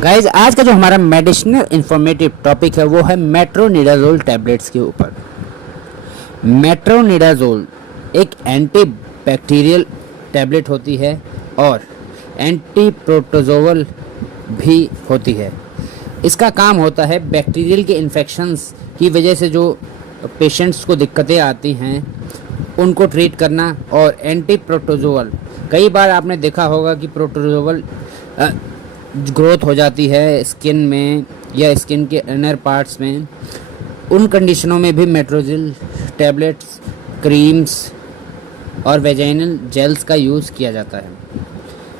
Guys आज का जो हमारा मेडिसिनल इंफॉर्मेटिव टॉपिक है वो है मेट्रोनिडाज़ोल टैबलेट्स के ऊपर। मेट्रोनिडाज़ोल एक एंटी बैक्टीरियल टैबलेट होती है और एंटी प्रोटोजोवल भी होती है। इसका काम होता है बैक्टीरियल के इन्फेक्शंस की वजह से जो पेशेंट्स को दिक्कतें आती हैं उनको ट्रीट करना, और एंटी प्रोटोजोवल कई बार आपने देखा होगा कि प्रोटोजोवल ग्रोथ हो जाती है स्किन में या स्किन के इनर पार्ट्स में। उन कंडीशनों में भी मेट्रोजिल टैबलेट्स, क्रीम्स और वेजाइनल जेल्स का यूज़ किया जाता है।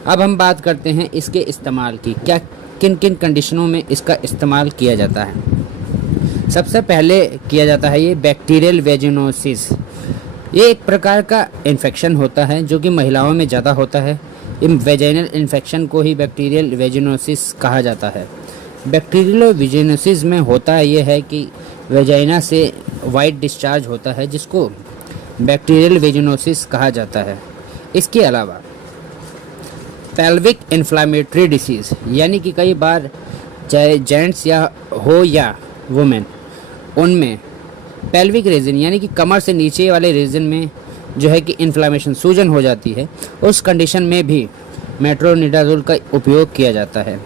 अब हम बात करते हैं इसके इस्तेमाल की, क्या किन किन कंडीशनों में इसका इस्तेमाल किया जाता है। सबसे पहले किया जाता है ये बैक्टीरियल वेजिनोसिस। ये एक प्रकार का इन्फेक्शन होता है जो कि महिलाओं में ज़्यादा होता है। इन वेजाइनल इन्फेक्शन को ही बैक्टीरियल वेजिनोसिस कहा जाता है। बैक्टीरियल वेजिनोसिस में होता ये है कि वेजाइना से वाइट डिस्चार्ज होता है जिसको बैक्टीरियल वेजिनोसिस कहा जाता है। इसके अलावा पेल्विक इन्फ्लामेटरी डिसीज़, यानी कि कई बार चाहे जेंट्स या हो या वुमेन, उनमें पेल्विक रीजन यानी कि कमर से नीचे वाले रीजन में जो है कि इन्फ्लामेशन, सूजन हो जाती है, उस कंडीशन में भी मेट्रोनिडाज़ोल का उपयोग किया जाता है।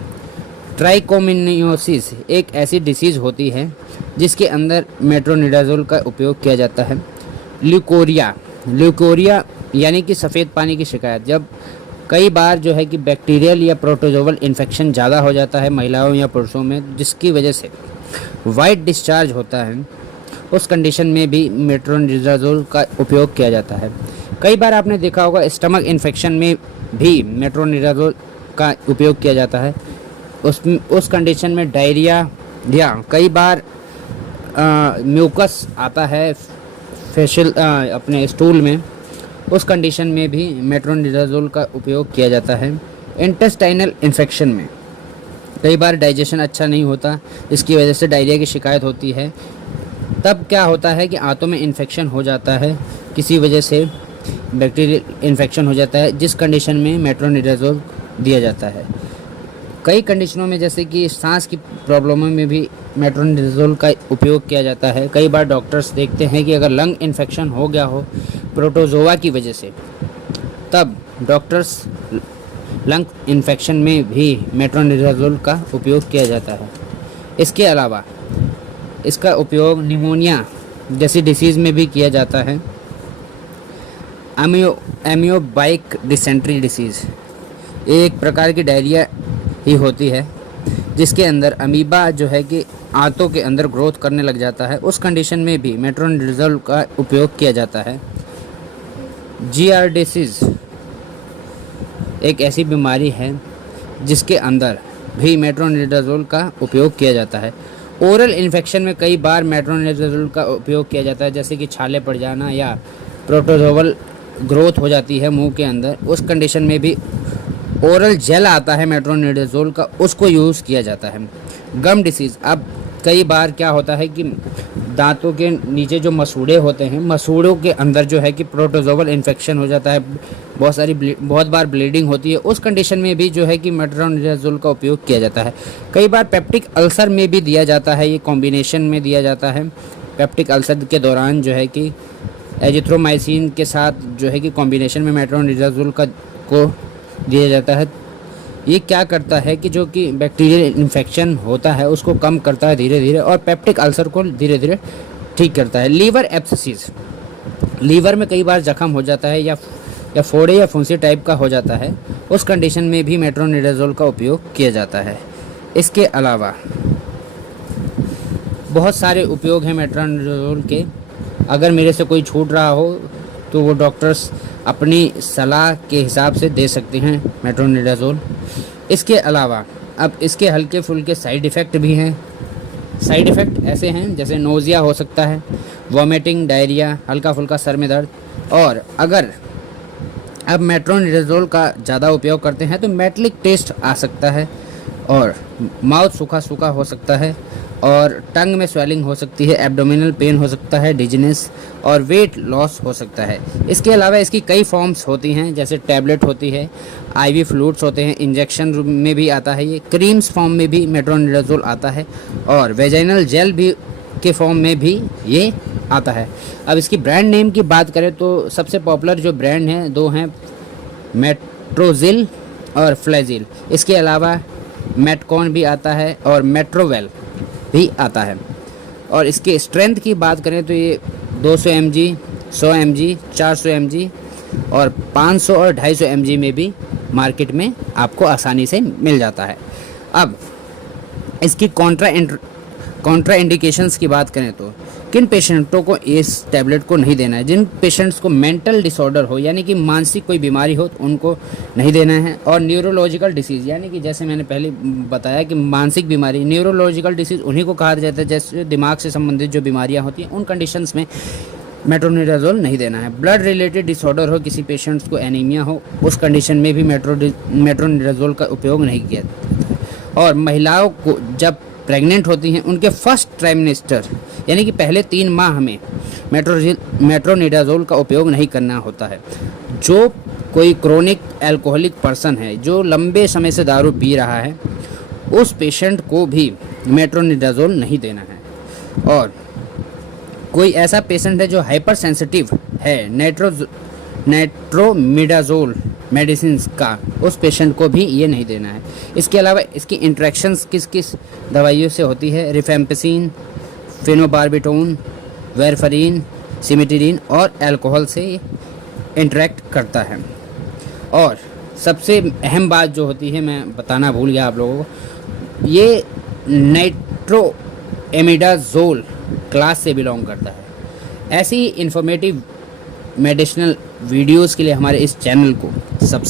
ट्राइकोमोनियोसिस एक ऐसी डिसीज़ होती है जिसके अंदर मेट्रोनिडाज़ोल का उपयोग किया जाता है। ल्यूकोरिया यानी कि सफ़ेद पानी की शिकायत, जब कई बार जो है कि बैक्टीरियल या प्रोटोजोवल इन्फेक्शन ज़्यादा हो जाता है महिलाओं या पुरुषों में, जिसकी वजह से वाइट डिस्चार्ज होता है, उस कंडीशन में भी मेट्रोनिडाज़ोल का उपयोग किया जाता है। कई बार आपने देखा होगा स्टमक इन्फेक्शन में भी मेट्रोनिडाज़ोल का उपयोग किया जाता है। उस कंडीशन में डायरिया या कई बार म्यूकस आता है फेशियल अपने स्टूल में, उस कंडीशन में भी मेट्रोनिडाज़ोल का उपयोग किया जाता है। इंटेस्टाइनल इन्फेक्शन में कई बार डाइजेशन अच्छा नहीं होता, इसकी वजह से डायरिया की शिकायत होती है। तब क्या होता है कि आंतों में इन्फेक्शन हो जाता है, किसी वजह से बैक्टीरियल इन्फेक्शन हो जाता है, जिस कंडीशन में मेट्रोनिडाज़ोल दिया जाता है। कई कंडीशनों में जैसे कि सांस की प्रॉब्लमों में भी मेट्रोनिडाज़ोल का उपयोग किया जाता है। कई बार डॉक्टर्स देखते हैं कि अगर लंग इन्फेक्शन हो गया हो प्रोटोजोआ की वजह से, तब डॉक्टर्स लंग इन्फेक्शन में भी मेट्रोनिडाज़ोल का उपयोग किया जाता है। इसके अलावा इसका उपयोग निमोनिया जैसी डिसीज़ में भी किया जाता है। एमियोबाइक डिसेंट्री डिसीज़ एक प्रकार की डायरिया ही होती है जिसके अंदर अमीबा जो है कि आंतों के अंदर ग्रोथ करने लग जाता है, उस कंडीशन में भी मेट्रोनिडाज़ोल का उपयोग किया जाता है। जियार्डिसिस एक ऐसी बीमारी है जिसके अंदर भी मेट्रोनिडाज़ोल का उपयोग किया जाता है। ओरल इन्फेक्शन में कई बार मेट्रोनिडाज़ोल का उपयोग किया जाता है, जैसे कि छाले पड़ जाना या प्रोटोजोवल ग्रोथ हो जाती है मुंह के अंदर, उस कंडीशन में भी ओरल जेल आता है मेट्रोनिडाज़ोल का, उसको यूज़ किया जाता है। गम डिसीज़, अब कई बार क्या होता है कि दांतों के नीचे जो मसूड़े होते हैं, मसूड़ों के अंदर जो है कि प्रोटोजोवल इन्फेक्शन हो जाता है, बहुत बार ब्लीडिंग होती है, उस कंडीशन में भी जो है कि मेट्रोनिडाज़ोल का उपयोग किया जाता है। कई बार पेप्टिक अल्सर में भी दिया जाता है, ये कॉम्बिनेशन में दिया जाता है। पेप्टिक अल्सर के दौरान जो है कि एजिथ्रोमाइसिन के साथ जो है कि कॉम्बिनेशन में मेट्रोनिडाज़ोल को दिया जाता है। ये क्या करता है कि जो कि बैक्टीरियल इन्फेक्शन होता है उसको कम करता है धीरे धीरे, और पेप्टिक अल्सर को धीरे धीरे ठीक करता है। लीवर एब्सेसिस, लीवर में कई बार जख्म हो जाता है या फोड़े या फुंसी टाइप का हो जाता है, उस कंडीशन में भी मेट्रोनिडाज़ोल का उपयोग किया जाता है। इसके अलावा बहुत सारे उपयोग हैं मेट्रोनिडाज़ोल के। अगर मेरे से कोई छूट रहा हो तो वो डॉक्टर्स अपनी सलाह के हिसाब से दे सकते हैं मेट्रोनिडाज़ोल। इसके अलावा अब इसके हल्के फुल्के साइड इफ़ेक्ट भी हैं। साइड इफ़ेक्ट ऐसे हैं जैसे नोज़िया हो सकता है, वॉमिटिंग, डायरिया, हल्का फुल्का सर में दर्द, और अगर अब मेट्रोनिडाज़ोल का ज़्यादा उपयोग करते हैं तो मेटलिक टेस्ट आ सकता है और माउथ सूखा सूखा हो सकता है, और टंग में स्वेलिंग हो सकती है, एब्डोमिनल पेन हो सकता है, डिजीनेस और वेट लॉस हो सकता है। इसके अलावा इसकी कई फॉर्म्स होती हैं, जैसे टैबलेट होती है, आईवी फ्लूइड्स होते हैं, इंजेक्शन में भी आता है ये, क्रीम्स फॉर्म में भी मेट्रोनिडाज़ोल आता है और वेजाइनल जेल भी के फॉर्म में भी ये आता है। अब इसकी ब्रांड नेम की बात करें तो सबसे पॉपुलर जो ब्रांड हैं दो हैं, मेट्रोजिल और फ्लैजिल। इसके अलावा मेटकॉन भी आता है और मेट्रोवेल भी आता है। और इसके स्ट्रेंथ की बात करें तो ये 200 mg, 100 mg, 400 mg और 500 और 250 mg में भी मार्केट में आपको आसानी से मिल जाता है। अब इसकी कॉन्ट्रा इंडिकेशंस की बात करें तो किन पेशेंटों को इस टैबलेट को नहीं देना है? जिन पेशेंट्स को मेंटल डिसऑर्डर हो, यानी कि मानसिक कोई बीमारी हो, तो उनको नहीं देना है। और न्यूरोलॉजिकल डिसीज़, यानी कि जैसे मैंने पहले बताया कि मानसिक बीमारी, न्यूरोलॉजिकल डिसीज़ उन्हीं को कहा जाता है, जैसे दिमाग से संबंधित जो बीमारियाँ होती हैं उन कंडीशंस में मेट्रोनिडाज़ोल नहीं देना है। ब्लड रिलेटेड डिसऑर्डर हो, किसी पेशेंट्स को एनीमिया हो, उस कंडीशन में भी मेट्रोनिडाज़ोल का उपयोग नहीं किया जाता है। और महिलाओं को जब प्रेग्नेंट होती हैं उनके फर्स्ट ट्राइमेस्टर यानी कि पहले 3 माह में मेट्रोनिडाज़ोल का उपयोग नहीं करना होता है। जो कोई क्रोनिक अल्कोहलिक पर्सन है, जो लंबे समय से दारू पी रहा है, उस पेशेंट को भी मेट्रोनिडाज़ोल नहीं देना है। और कोई ऐसा पेशेंट है जो हाइपर सेंसिटिव है नाइट्रोमिडाज़ोल मेडिसिन का, उस पेशेंट को भी ये नहीं देना है। इसके अलावा इसकी इंट्रैक्शंस किस किस दवाइयों से होती है? रिफेम्पिसिन, फेनोबार्बिटोन, वेरफरीन, सिमिटेरिन और अल्कोहल से इंटरेक्ट करता है। और सबसे अहम बात जो होती है, मैं बताना भूल गया आप लोगों को, ये नाइट्रोएमिडाज़ोल क्लास से बिलोंग करता है। ऐसी इंफॉर्मेटिव मेडिसिनल वीडियोस के लिए हमारे इस चैनल को सब्सक्राइब